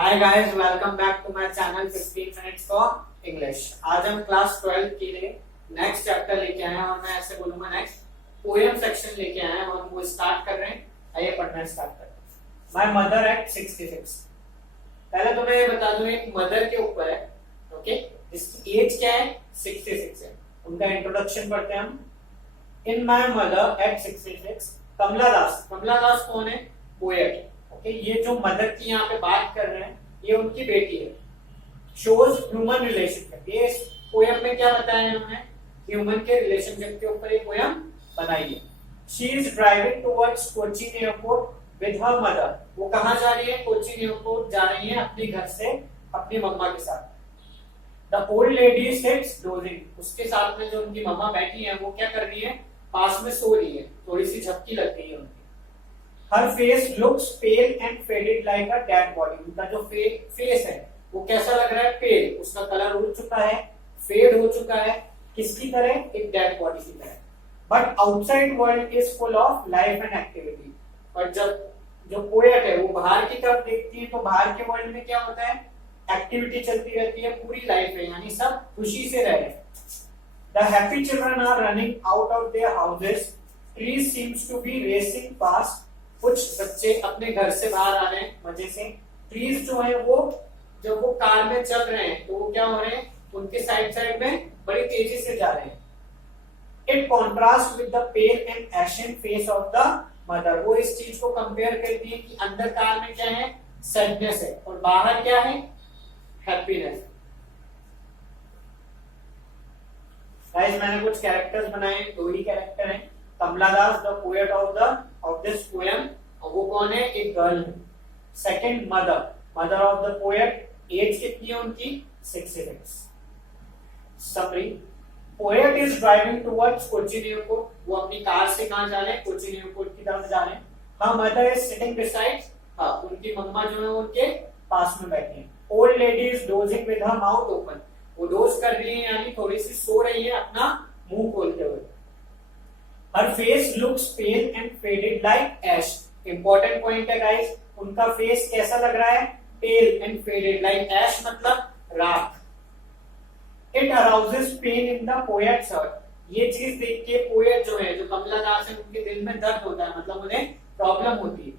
Hi guys, welcome back to my channel 15 minutes for English. आज हम class 12 के लिए नेक्स्ट चैप्टर लेके आए हैं और मैं ऐसे बोलूंगा नेक्स्ट पोएम सेक्शन लेके आए हैं और वो स्टार्ट कर रहे हैं। आइए पढ़ना स्टार्ट करते हैं। My mother eight 66। पहले तो मैं ये बता दूं एक मदर के ऊपर है, ओके, जिसकी एज क्या है 66 है। उनका इंट्रोडक्शन पढ़ते हैं हम। इन माय मदर एट 66 कमला दास। कमला दास कौन है? पोएट। ओके, ये जो मदर की यहाँ पे बात कर रहे हैं ये उनकी बेटी है। Shows human relationship. ये पोएम में क्या बताया है उन्होंने? ह्यूमन के रिलेशनशिप के ऊपर ये पोएम बनाई है। She is driving towards Cochin airport with her mother. वो कहाँ जा रही है? कोचीन एयरपोर्ट जा रही है अपने घर से अपनी मम्मा के साथ। The old lady sits dozing. उसके साथ में जो उनकी मम्मा बैठी है वो क्या कर रही है? पास में सो रही है, थोड़ी सी झपकी लग गई है उनकी। Her face looks pale and faded like a dead body. उनका जो फेस है वो कैसा लग रहा है? पेल, उसका कलर उड़ चुका है, फेड हो चुका है। किसकी तरह? एक डेड बॉडी की तरह। But outside world is full of life and activity. But जब जो पोएट है वो बाहर की तरफ देखती है तो बाहर के वर्ल्ड में क्या होता है? एक्टिविटी चलती रहती है, पूरी लाइफ है, यानी सब खुशी से रह रहे हैं। The happy children are running out of their houses. Trees seems to be racing past. कुछ बच्चे अपने घर से बाहर आ रहे हैं मजे से। ट्रीज जो है वो जब वो कार में चल रहे हैं तो वो क्या हो रहे हैं? उनके साइड साइड में बड़ी तेजी से जा रहे हैं। It contrast with the pale and ashen face of the mother. वो इस चीज को कंपेयर करती है कि अंदर कार में क्या है? सैडनेस है और बाहर क्या है? हैप्पीनेस। गाइस, मैंने कुछ कैरेक्टर्स बनाए, दो ही कैरेक्टर हैं। Kamala Das the poet of this poem, वो कौन है? एक गर्ल है। Second mother of the poet. Age कितनी है उनकी? 66। Summary, poet is driving towards Cochin airport. वो अपनी कार से कहां जा रहे हैं? कोचीन एयरपोर्ट की तरफ जा रहे हैं। हाँ, मदर इज सिटिंग बिसाइड। हाँ, उनकी मम्मा जो है उनके पास में बैठी है। Old lady is dosing with her mouth open. वो डोज कर रही है, यानी थोड़ी सी सो रही है अपना मुंह खोलते हुए। Her face looks pale and faded like ash. Important point है guys, उनका फेस कैसा लग रहा है? Pale and faded like ash, मतलब राख। It arouses pain in the poet's heart. ये चीज देख के पोएट जो है, जो कमला दास है, उनके दिल में दर्द होता है, मतलब उन्हें प्रॉब्लम होती है।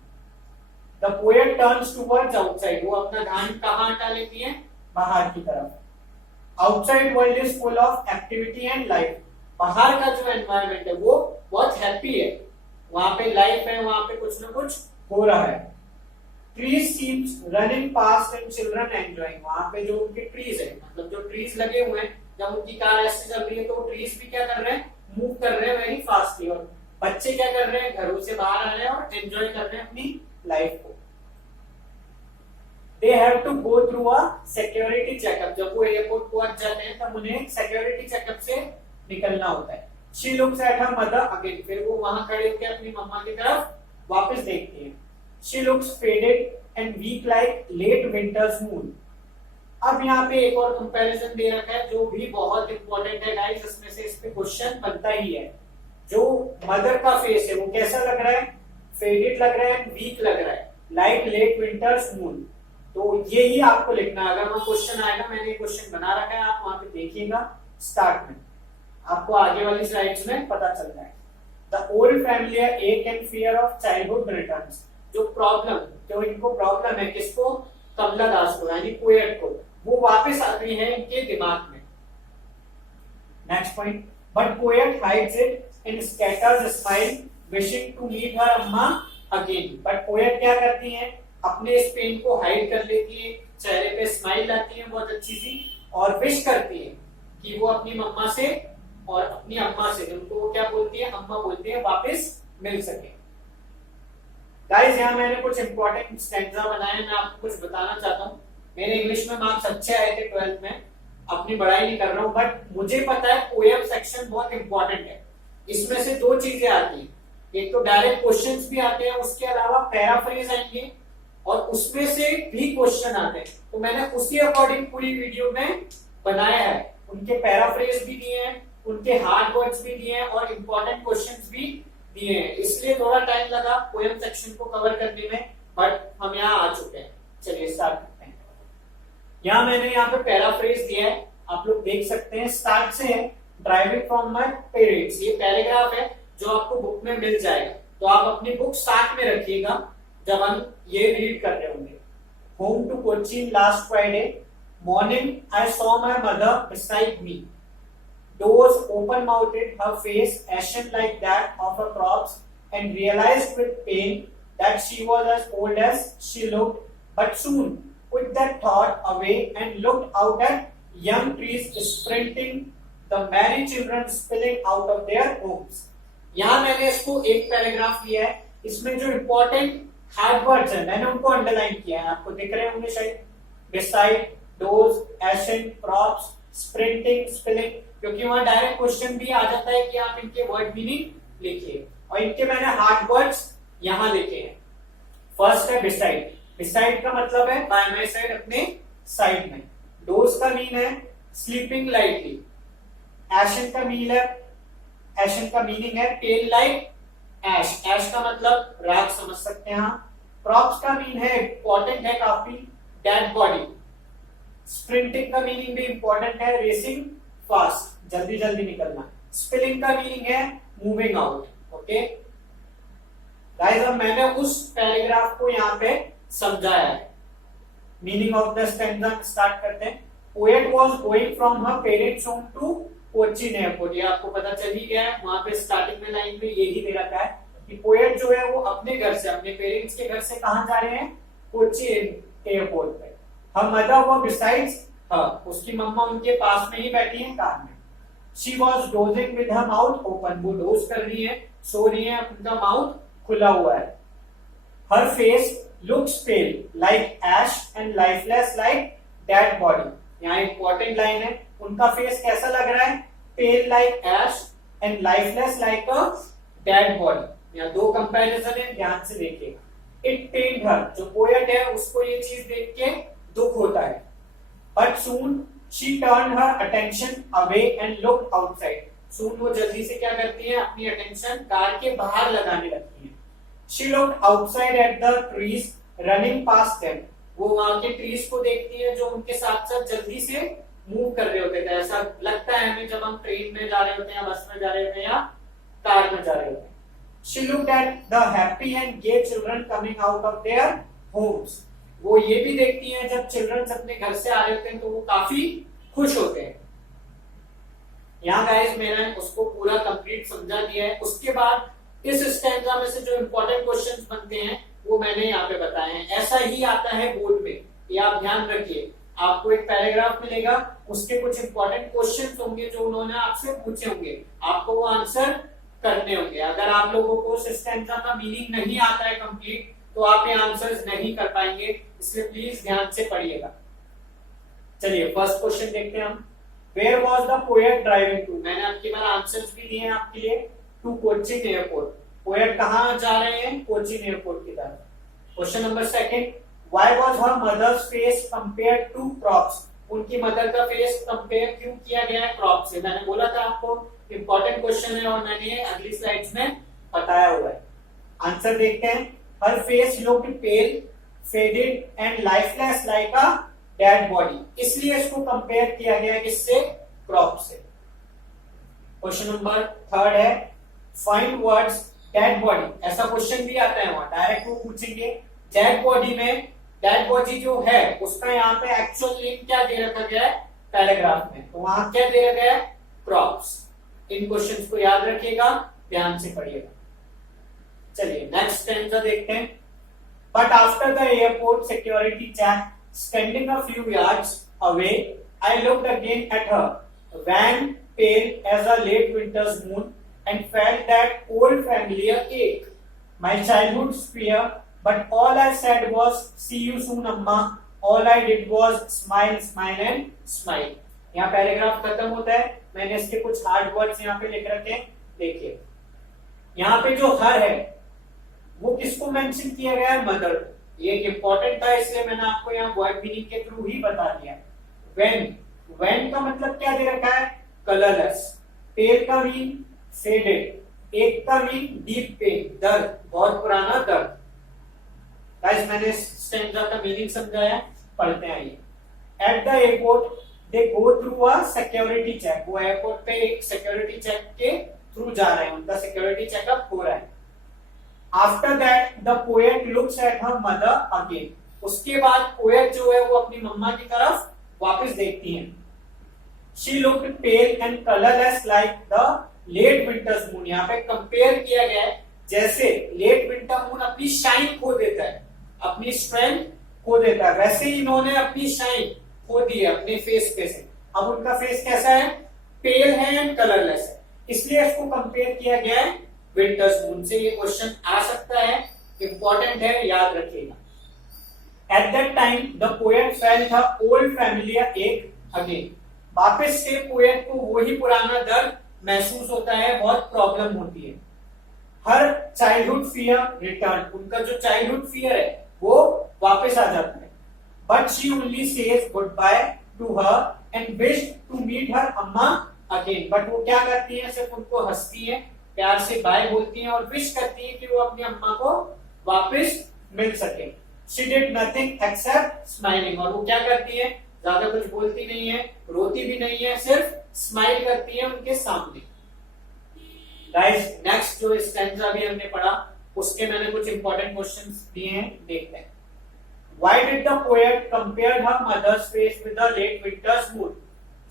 The poet turns towards outside. वो अपना ध्यान कहाँ हटा लेती है? बाहर की तरफ। Outside world is full of activity and life. बाहर का जो एनवायरमेंट है वो बहुत हैप्पी है, वहां पे लाइफ है, वहां पे कुछ ना कुछ हो रहा है। Trees seems running past and children enjoying. वहां पे जो उनके ट्रीज है, मतलब जो ट्रीज लगे हुए हैं, जब उनकी कार ऐसे चल रही है तो वो ट्रीज भी क्या कर रहे हैं? मूव कर रहे हैं वेरी फास्टली। और बच्चे क्या कर रहे हैं? घरों से बाहर आ रहे हैं और एंजॉय कर रहे हैं अपनी लाइफ को। They have to go through a security checkup. जब वो एयरपोर्ट पहुंच जाते हैं तब उन्हें सिक्योरिटी चेकअप से निकलना होता है। She looks at her mother again. फिर वो वहां खड़े होकर अपनी मम्मा की तरफ वापस देखती है। She looks faded and weak like late winter's moon. अब यहाँ पे एक और कंपैरिजन दे रखा है जो भी बहुत इंपॉर्टेंट है गाइस, इसमें से इस पे क्वेश्चन बनता ही है। जो मदर का फेस है वो कैसा लग रहा है? फेडेड लग रहा है, वीक लग रहा है, लाइक लेट विंटर्स मून। तो ये ही आपको लिखना है। अगर वहां क्वेश्चन आएगा, मैंने क्वेश्चन बना रखा है, आप वहां पे देखिएगा स्टार्ट में, आपको आगे वाली स्लाइड्स में पता चल जाएगा। द ओल्ड फैमिलियर एक and fear of childhood returns. जो प्रॉब्लम, जो इनको प्रॉब्लम है, किसको? कमला दास को, यानी पोएट को, वो वापस आ गई है इनके दिमाग में। Next point, but poet hides it in scatters smile wishing to meet her amma again. But poet क्या करती है? अपने इस पेन को हाइड कर लेती है, चेहरे पे स्माइल लाती है बहुत अच्छी सी, और विश करती है कि वो अपनी मम्मा से और अपनी अम्मा से, उनको वो क्या बोलती है? अम्मा बोलती है, वापस मिल सके। गाइस, यहाँ मैंने कुछ इंपॉर्टेंट स्टैंजा बनाए, मैं आपको कुछ बताना चाहता हूँ। मेरे इंग्लिश में मार्क्स अच्छे आए थे 12th में, अपनी बड़ाई नहीं कर रहा हूँ, बट मुझे पता है पोएम सेक्शन बहुत इंपॉर्टेंट है। इसमें से दो चीजें आती हैं, एक तो डायरेक्ट क्वेश्चंस भी आते हैं, उसके अलावा पैराफ्रेज आएंगे और उसमें से भी क्वेश्चन आते हैं। तो मैंने उसी अकॉर्डिंग पूरी वीडियो में बनाया है। उनके पैराफ्रेज भी दिए हैं, उनके हार्ड वर्ड्स भी दिए हैं और इंपॉर्टेंट क्वेश्चंस भी दिए हैं। इसलिए थोड़ा टाइम लगा पोएम सेक्शन को कवर करने में, बट हम यहाँ आ चुके हैं। चलिए स्टार्ट करते हैं। यहाँ मैंने यहाँ पे पैराफ्रेज दिया है, आप लोग देख सकते हैं, स्टार्ट से है ड्राइविंग फ्रॉम माय पेरेंट्स, ये पैराग्राफ है जो आपको बुक में मिल जाएगा, तो आप अपनी बुक साथ में रखिएगा जब हम ये रीड कर रहे होंगे। Home to Cochin last Friday morning I saw my mother beside me, doors open mouthed, her face ashen like that of a corpse, and realized with pain that she was as old as she looked, but soon put that thought away and looked out at young trees sprinting, the merry children spilling out of their homes. यहाँ मैंने इसको एक paragraph लिया है, इसमें जो important hard words है मैंने उनको अंडरलाइन किया है, आपको दिख रहे होंगे शायद, beside, doors, ashen, crops, sprinting, spilling, क्योंकि वहां डायरेक्ट क्वेश्चन भी आ जाता है कि आप इनके वर्ड मीनिंग लिखिए, और इनके मैंने हार्ड वर्ड्स यहां लिखे हैं। फर्स्ट है बिसाइड, बिसाइड का मतलब है बाय माय साइड, अपने साइड में। डोज का मीन है स्लीपिंग लाइटली। एशन का मीन है, एशन का मीनिंग है पेल लाइक एश, एश का मतलब राख समझ सकते हैं आप। क्रॉप्स का मीन है इंपॉर्टेंट है काफी, डेड बॉडी। स्प्रिंटिंग का मीनिंग भी इंपॉर्टेंट है, रेसिंग फास्ट, जल्दी जल्दी निकलना। स्पिलिंग का मीनिंग है मूविंग आउट। ओके गाइस, अब मैंने उस पैराग्राफ को यहाँ पे समझाया है। Meaning of the stanza start करते हैं। Poet was going from her parents home to Cochin airport, ये आपको पता चल ही गया है, वहां पे स्टार्टिंग में लाइन में यही दे रखा है कि पोएट जो है वो अपने घर से, अपने पेरेंट्स के घर से कहां जा रहे हैं, कोचीन एयरपोर्ट पे। हर मदर वो बिसाइड्स, उसकी मम्मा उनके पास में ही बैठी है कार में। She was dosing with her mouth open, वो डोज कर रही है, सो रही है, उनका माउथ खुला हुआ है। Her face looks pale like ash and lifeless like dead body, यहाँ इंपॉर्टेंट लाइन है, उनका फेस कैसा लग रहा है, pale like ash and lifeless like a dead body. यहाँ दो कंपैरिजन है, ध्यान से देखिएगा। इट पेन्ड हर, जो पोएट है उसको ये चीज देख के दुख होता है। But soon she turned her attention away and looked outside. Soon वो जल्दी से क्या करती है, अपनी अटेंशन कार के बाहर लगाने लगती है। She looked outside at the trees running past them. वो वहां के ट्रीज को देखती है जो उनके साथ साथ जल्दी से मूव कर रहे होते थे। ऐसा लगता है हमें जब हम ट्रेन में जा रहे होते हैं, बस में जा रहे होते हैं या कार में जा रहे होते हैं। She looked at the happy and gay children coming out of their homes. वो ये भी देखती हैं जब चिल्ड्रंस अपने घर से आ रहे होते हैं तो वो काफी खुश होते हैं। यहाँ गाइस मैंने उसको पूरा कंप्लीट समझा दिया है। उसके बाद इस स्टैंजा में से जो इंपॉर्टेंट क्वेश्चंस बनते हैं वो मैंने यहाँ पे बताए हैं। ऐसा ही आता है बोर्ड में, ये आप ध्यान रखिए। आपको एक पैराग्राफ मिलेगा, उसके कुछ इंपॉर्टेंट क्वेश्चंस होंगे जो उन्होंने आपसे पूछे होंगे, आपको वो आंसर करने होंगे। अगर आप लोगों को उस स्टैंजा का मीनिंग नहीं आता है कंप्लीट तो आप ये आंसर्स नहीं कर पाएंगे, इसलिए प्लीज ध्यान से पढ़िएगा। चलिए फर्स्ट क्वेश्चन देखते हैं हम। Where was the poet driving to, मैंने आपके बार आंसर्स भी दिए हैं आपके लिए। टू कोचीन एयरपोर्ट, पोएट कहां जा रहे हैं, कोचीन एयरपोर्ट की तरफ। Question number second, why was her mother's face compared to crops, उनकी मदर का फेस कंपेयर क्यों किया गया है क्रॉप से। मैंने बोला था आपको इंपॉर्टेंट क्वेश्चन है और मैंने अगली स्लाइड्स में बताया हुआ है। आंसर देखते हैं। Her face looked pale, faded and lifeless like a dead body. इसलिए इसको कंपेयर किया गया किससे, क्रॉप से। क्वेश्चन नंबर थर्ड है फाइंड वर्ड्स डेड बॉडी, ऐसा क्वेश्चन भी आता है वहां, डायरेक्ट वो पूछेंगे डेड बॉडी में, डेड बॉडी जो है उसका यहाँ पे एक्चुअल लिंक क्या दे रखा गया है पैराग्राफ में, तो वहां क्या दे रखा है, क्रॉप्स। इन क्वेश्चंस को याद रखिएगा, ध्यान से पढ़िएगा। चलिए नेक्स्ट स्टैंजा देखते हैं। But after the airport security check standing a few yards away I looked again at her wan pale as a late winters moon and felt that old familiar ache my childhood fear but all I said was see you soon Amma all I did was smile smile and smile. यहाँ paragraph खत्म होता है। मैंने इसके कुछ hard words यहाँ पे लिख रखे हैं, देखिए। यहाँ पे जो हर है वो किसको मेंशन किया गया है, मदर। ये इंपॉर्टेंट था इसलिए मैंने आपको यहाँ वर्ड मीनिंग के थ्रू ही बता दिया। व्हेन, व्हेन का मतलब क्या दे रखा है, कलरलेस। पेल का मीन फेडेड, एक का मीन डीप पेन, दर्द, बहुत पुराना दर्द। गाइस मैंने स्टैंजा का मीनिंग समझाया, पढ़ते हैं ये। At the airport they go through a security check, वो एयरपोर्ट पे एक सिक्योरिटी चेक के थ्रू जा रहे हैं, उनका सिक्योरिटी चेकअप हो रहा है। After that the poet looks at her mother again, उसके बाद पोएट जो है वो अपनी मम्मा की तरफ वापस देखती हैं। She looked pale and colourless like the late winters moon, यहाँ पे कंपेयर किया गया है जैसे लेट विंटर मून अपनी शाइन खो देता है, अपनी स्ट्रेंथ खो देता है, वैसे ही इन्होंने अपनी शाइन खो दी है अपने फेस पे से। अब उनका फेस कैसा है, पेल है एंड कलरलेस है, इसलिए इसको कंपेयर किया गया है विंटर्स मून से। ये क्वेश्चन आ सकता है, इंपॉर्टेंट है, याद रखिएगा। At that time the poet felt her old familiar एक अगेन, वापस से पोएट को वही पुराना दर्द महसूस होता है, बहुत प्रॉब्लम होती है। हर चाइल्डहुड फियर रिटर्न, उनका जो चाइल्डहुड फियर है वो वापस आ जाता है। But she only says goodbye to her and wish to meet her amma again, but वो क्या करती है, सिर्फ उनको हंसती है, प्यार से बाय बोलती है और विश करती है कि वो अपनी अम्मा को वापस मिल सके। She did nothing accept smiling, और वो क्या करती है, ज्यादा कुछ बोलती नहीं है, रोती भी नहीं है, सिर्फ स्माइल करती है उनके सामने। गाइस नेक्स्ट जो स्टैंजा भी हमने पढ़ा उसके मैंने कुछ इंपॉर्टेंट क्वेश्चंस दिए हैं, देखते हैं। Why did the poet compare her mother's face with the late winter's moon?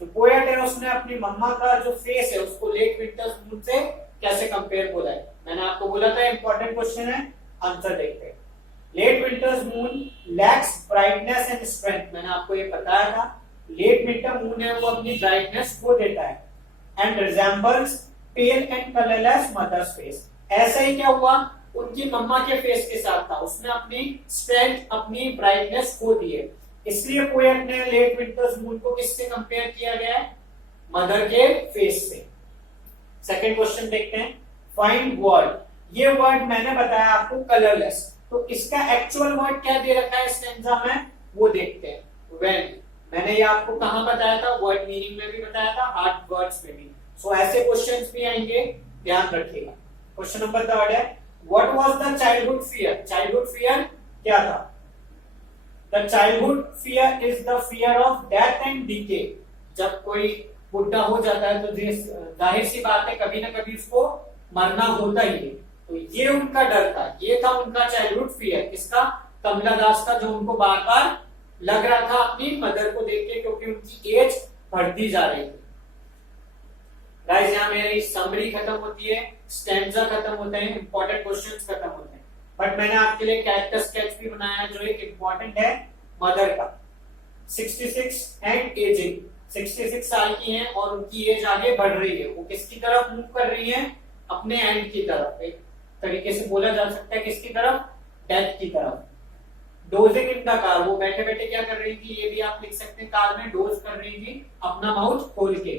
जो पोएट है उसने अपनी मम्मा का जो फेस है उसको लेट विंटर्स मून से कैसे कंपेयर बोला है। मैंने आपको बोला था इंपॉर्टेंट क्वेश्चन है, आंसर देखते हैं। Late winters moon lacks brightness and strength, मैंने आपको ये बताया था, लेट विंटर मून है वो अपनी ब्राइटनेस खो देता है। And resembles pale and colourless mother's face, ऐसा ही क्या हुआ उनकी मम्मा के फेस के साथ था, उसने अपनी स्ट्रेंथ अपनी ब्राइटनेस खो दी है, इसलिए पोएट ने लेट विंटर्स मून को किससे कंपेयर किया गया है, मदर के फेस से। सेकंड क्वेश्चन देखते हैं, फाइंड वर्ड, ये वर्ड मैंने बताया आपको कलरलेस, तो इसका एक्चुअल वर्ड क्या दे रखा है स्टैंजा में वो देखते हैं। व्हेन, मैंने ये आपको कहां बताया था, वर्ड मीनिंग में भी बताया था, हार्ड वर्ड्स में भी। सो ऐसे क्वेश्चंस भी आएंगे, ध्यान रखिएगा। क्वेश्चन नंबर 3 है, what was the childhood fear, childhood fear क्या था। The childhood fear is the fear of death and decay, जब कोई बुढ़ा हो जाता है तो जाहिर सी बात है कभी ना कभी उसको मरना होता ही है, तो ये उनका डर था, ये था उनका चाइल्डहुड फियर, किसका, कमला दास का, जो उनको बार बार लग रहा था अपनी मदर को देख के, क्योंकि उनकी एज बढ़ती जा रही थी। गाइस यहाँ मेरी समरी खत्म होती है, स्टैंजा खत्म होते हैं, इंपॉर्टेंट क्वेश्चंस खत्म होते हैं, बट मैंने आपके लिए कैरेक्टर स्केच भी बनाया जो एक इंपॉर्टेंट है मदर का। 66 एंड एजिंग, 66 साल की हैं और उनकी एज आगे बढ़ रही है, वो किसकी तरफ मूव कर रही है, अपने एंड की तरफ, एक तरीके से बोला जा सकता है किसकी तरफ, डेथ की तरफ। डोजिंग इन द कार, वो बैठे बैठे क्या कर रही थी, ये भी आप लिख सकते हैं, कार में डोज कर रही थी अपना माउथ खोल के।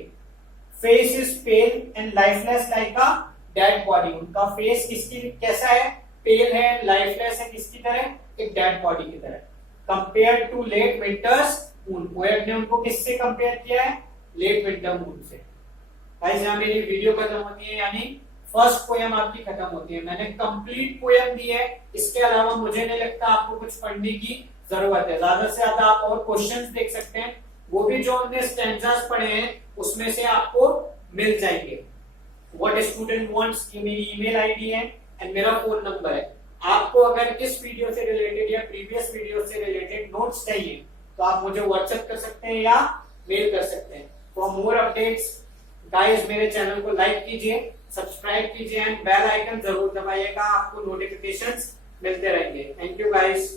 Face is pale and lifeless like a dead body, उनका फेस किसकी कैसा है, पेल है, लाइफलेस है, किसकी तरह, एक डेड बॉडी की तरह। Compare to late winters moon, poet ने उनको किससे कंपेयर किया है, लेट विंटर मून से। गाइस यहाँ मेरी वीडियो खत्म होती है, यानी फर्स्ट पोएम आपकी खत्म होती है। मैंने कंप्लीट पोएम दी है, इसके अलावा मुझे नहीं लगता आपको कुछ पढ़ने की जरूरत है। ज्यादा से ज्यादा आप और क्वेश्चंस देख सकते हैं, वो भी जो हमने स्टैंजास पढ़े हैं उसमें से आपको मिल जाएंगे। व्हाट स्टूडेंट वांट्स की मेरी ईमेल आईडी है एंड मेरा फोन नंबर है। आपको अगर इस वीडियो से रिलेटेड या प्रीवियस वीडियो से रिलेटेड नोट्स चाहिए तो आप मुझे व्हाट्सएप कर सकते हैं या मेल कर सकते हैं। फॉर मोर अपडेट्स गाइस मेरे चैनल को लाइक कीजिए, सब्सक्राइब कीजिए एंड बेल आइकन जरूर दबाइएगा, आपको नोटिफिकेशंस मिलते रहेंगे। Thank you guys.